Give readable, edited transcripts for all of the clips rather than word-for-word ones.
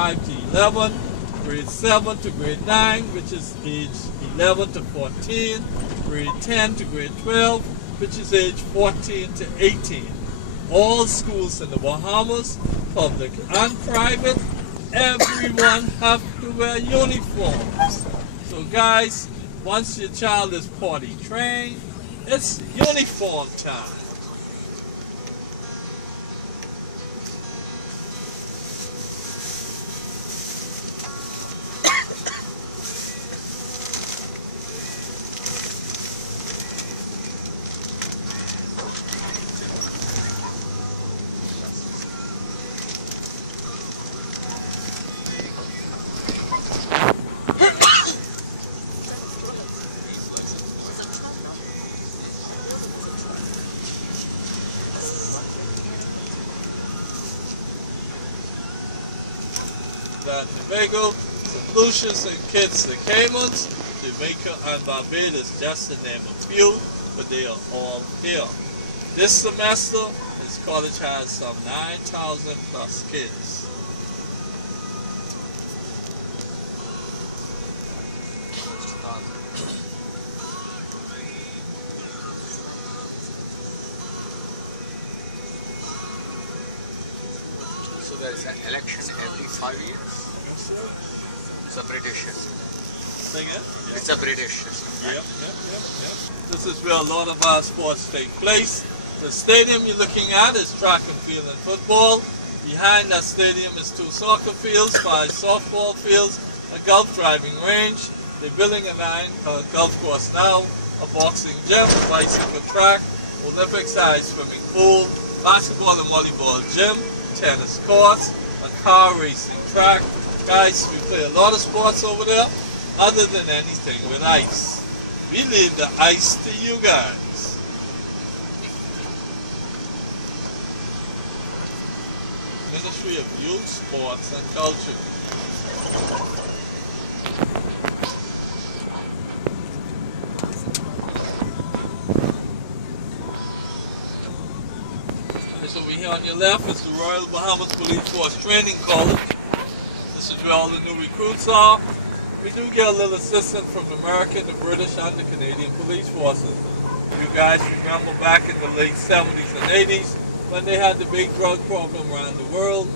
5 to 11, grade 7 to grade 9, which is age 11 to 14, grade 10 to grade 12, which is age 14 to 18. All schools in the Bahamas, public and private, everyone have to wear uniforms. So guys, once your child is potty trained, it's uniform time. Tobago, St. Lucius and Kitts, the Caymans, Jamaica and Barbados, just to name a few, but they are all here. This semester, this college has some 9,000 plus kids. So there is an election every 5 years? Yes, sir. It's a British system. Say again? It's a British system. Yep. This is where a lot of our sports take place. The stadium you're looking at is track and field and football. Behind that stadium is 2 soccer fields, 5 softball fields, a golf driving range. They're building a golf course now, a boxing gym, a bicycle track, Olympic-sized swimming pool, basketball and volleyball gym, tennis courts, a car racing track. Guys, we play a lot of sports over there, other than anything with ice. We leave the ice to you guys. Ministry of Youth, Sports and Culture. This over here on your left is the Royal Bahamas Police Force Training College. This is where all the new recruits are. We do get a little assistance from the American, the British, and the Canadian police forces. You guys remember back in the late 70s and 80s when they had the big drug problem around the world,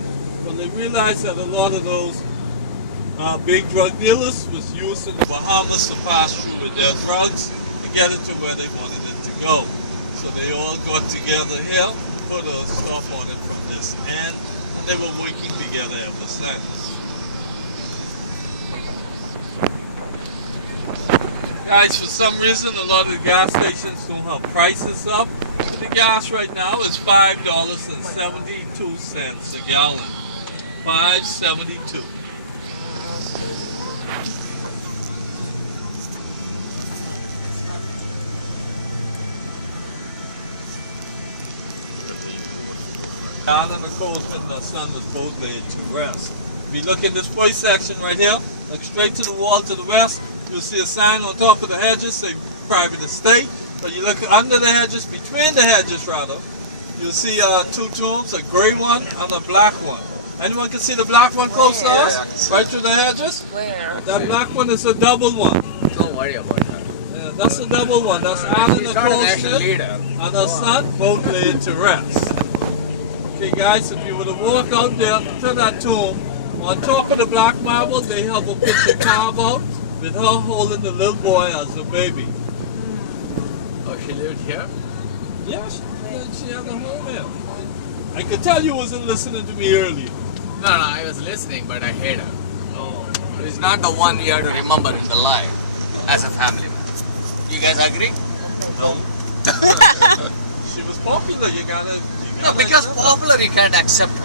but they realized that a lot of those big drug dealers was using the Bahamas to pass through with their drugs to get it to where they wanted it to go. So they all got together here, put a stuff on it from this end, and they were working together ever since. Guys, for some reason, a lot of the gas stations don't have prices up. The gas right now is $5.72 a gallon. $5.72. Anna Nicole Smith and her son was both laid to rest. If you look at this point section right here, look straight to the wall to the west, you'll see a sign on top of the hedges say private estate. But you look under the hedges, between the hedges rather, you'll see 2 tombs, a gray one and a black one. Anyone can see the black one close to us? Right through the hedges? Where? That black one is a double one. Don't worry about that. Yeah, that's a double one. That's Anna Nicole Smith and her son, both laid to rest. Okay guys, if you were to walk out there to that tomb, on top of the black marble they have a picture carved out with her holding the little boy as a baby. Oh, she lived here? Yes, she had a home here. I could tell you wasn't listening to me earlier. No, I was listening, but I hate her. Oh. It's not the one you have to remember in the life as a family man. You guys agree? No. She was popular, you gotta no, because popular you can't accept her.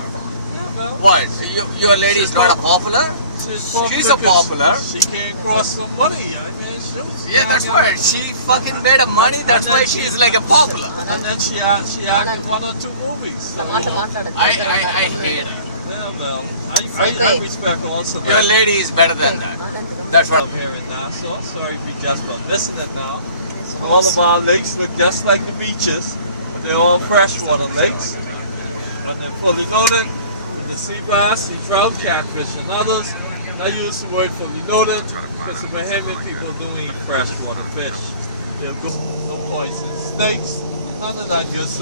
Well, What? Your lady is not a popular? She's a popular. She came across some money. I mean, Yeah, that's why. She fucking made a money, that's why she is like a popular. And then she acted in 1 or 2 movies. So, I hate her. yeah, well, I respect also. Your lady is better than that. That's what. Up here in Nassau. Sorry if you just are missing it now. All of our lakes look just like the beaches. They're all freshwater lakes. And they're fully loaded. The sea bass, sea trout, catfish, and others. I use the word fully loaded because the Bahamian people don't eat freshwater fish. They'll go no poison snakes, none of that good stuff.